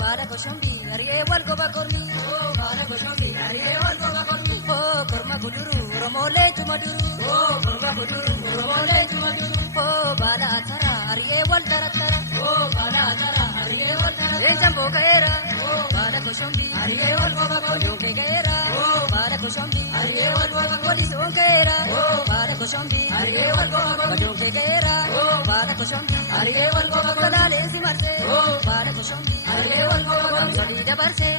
baala koshombi ari'ee wal goba kormi. Baala koshombi ari'ee wal goba kormi. Korma guduru romoolee juma duru. Korma guduru romoolee juma duru. Baala atara ari'ee wal tarattara. Baala atara ari'ee wal tarattara. Leencan booka'eera. Baala koshombi ari'ee wal goba kormi. Yoonkee ga'eera. Baala koshombi ari'ee wal goba kormi. Walisoon ga'eera. Baala koshombi ari'ee wal goba kormi. Yoonkee ga'eera. Baala koshombi ari'ee wal goba kormi. Galaaleensi marsee. Baala koshombi ari'ee wal goba kormi. Sadii dabarsee.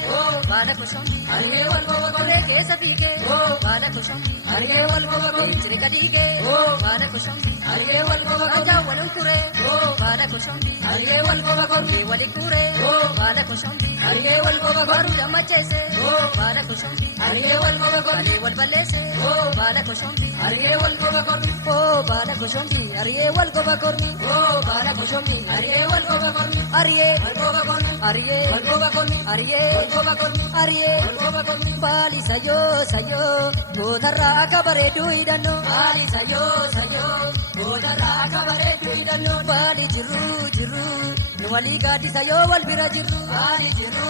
Baala koshombi ari'ee wal goba kormi. Keessa fiigee. Baala koshombi ari'ee wal goba kormi. Ejjire gadiigee. Baala koshombi ari'ee wal goba kormi. Ajaa walun turee. Baala koshombi ari'ee wal goba kormi. Wali kuree. Baala koshombi ari'ee wal goba kormi. Baruu dammacheesee. Baala koshombi ari'ee wal goba kormi. Alee wal balleesee. Baala koshombi ari'ee wal goba kormi. Baala koshombi ari'ee wal goba kormi. Baala koshombi ari'ee wal goba kormi. Ari'ee wal goba kormi. Ari'ee wal goba kormi. Ari'ee wal goba kormi. Ari'ee wal goba kormi. Baali sayoo gootarraa akka bareedu hidhannoo. Baali sayoo gootarraa akka bareedu hidhannoo. Baali jiru nu walii gaaddisa yoo wal bira jirru. Baali jiru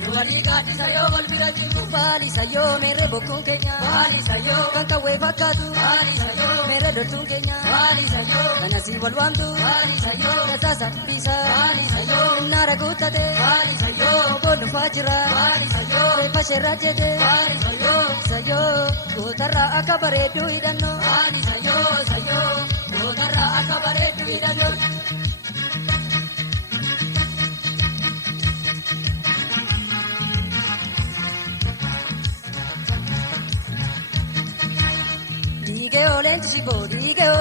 nu walii gaaddisa yoo wal bira jirru. Baali sayoo meerree bokkuun keenya. Baali sayoo kan qawwee fakkaatu. Baali sayoo meerree loltuun keenya. Baali sayoo kan asii wal waamtu. Baali sayoo tasaasa bisa. Baali sayoo humnaara guuttate. Baali sayoo boonufaa jira. Baali sayoo reeffa sheerraa jete. Baali sayoo gootarraa akka bareedu hidhannoo. Baali sayoo gootarraa akka bareedu hidhannoo. Digeo lenti shibo, digeo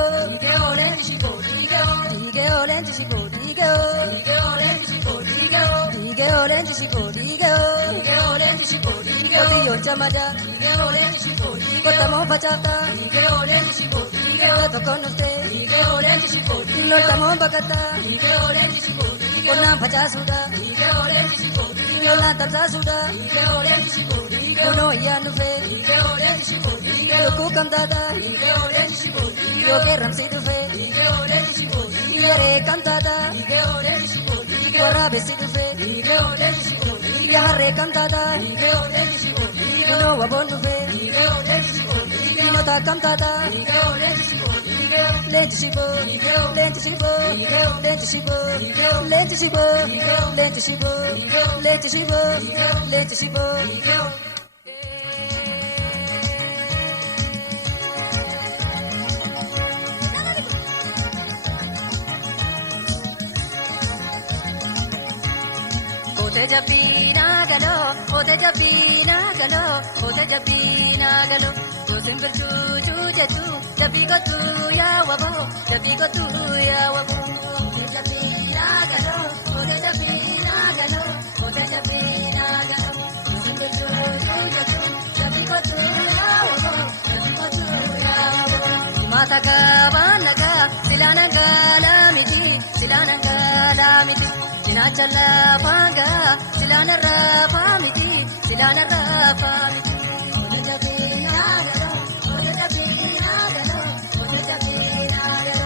lenti shibo, digeo lenti shibo, digeo lenti shibo, digeo lenti shibo, digeo lenti shibo, digeo chamada, digeo lenti shibo, kota mo facata, digeo lenti shibo, digeo tokonoste, digeo lenti shibo, nota mo bakata, digeo lenti shibo, kona facasuda, digeo lenti shibo, lola tabzasuda, digeo lenti shibo, kono yanufe, digeo lenti shibo, Yoku kantada, yoke ramsi dufe, yare kantada, warabe si dufe, yare kantada, uno wabon dufe, inota kantada, lenti shibo, lenti shibo, lenti shibo, lenti shibo, lenti shibo, lenti shibo, lenti shibo. Ote jabina galo, yosin bercucu jetu, jabi gotu ya wabo, jabi gotu ya wabo. Ote jabina galo, yosin bercucu jetu, jabi gotu ya wabo, jabi gotu ya wabo. Mata kabanaga, silana galamiti. Jinacha lafanga, silana rafa miti. Ote jabina galo,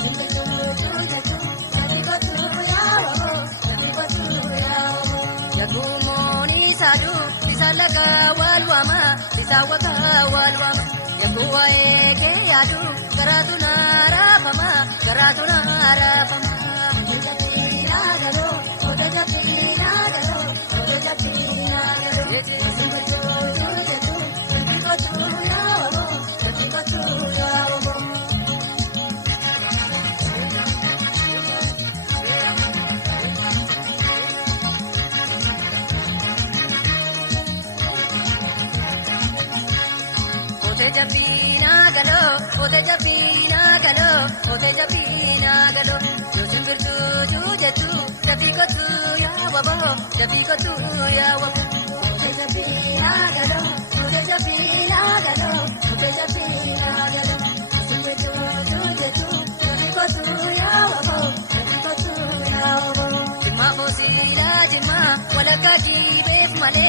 simbercucu jetu, jabi gotu ya wabo, jabi gotu ya wabo. Yagumoni sadu, lisalaga walwama, lisawaka walwama. Yaguwa eke yadu, karatuna rafama. Ote jabina galo, yosin bercucu jetu, jabi gotu ya wabo, jabi gotu ya wabo. Ote jabina galo, yosin bercucu jetu, jabi gotu ya wabo, jabi gotu ya wabo. Jima fosila jima, walakaki beef male.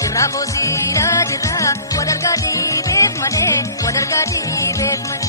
Jira fosila jira, wadargadi beef male.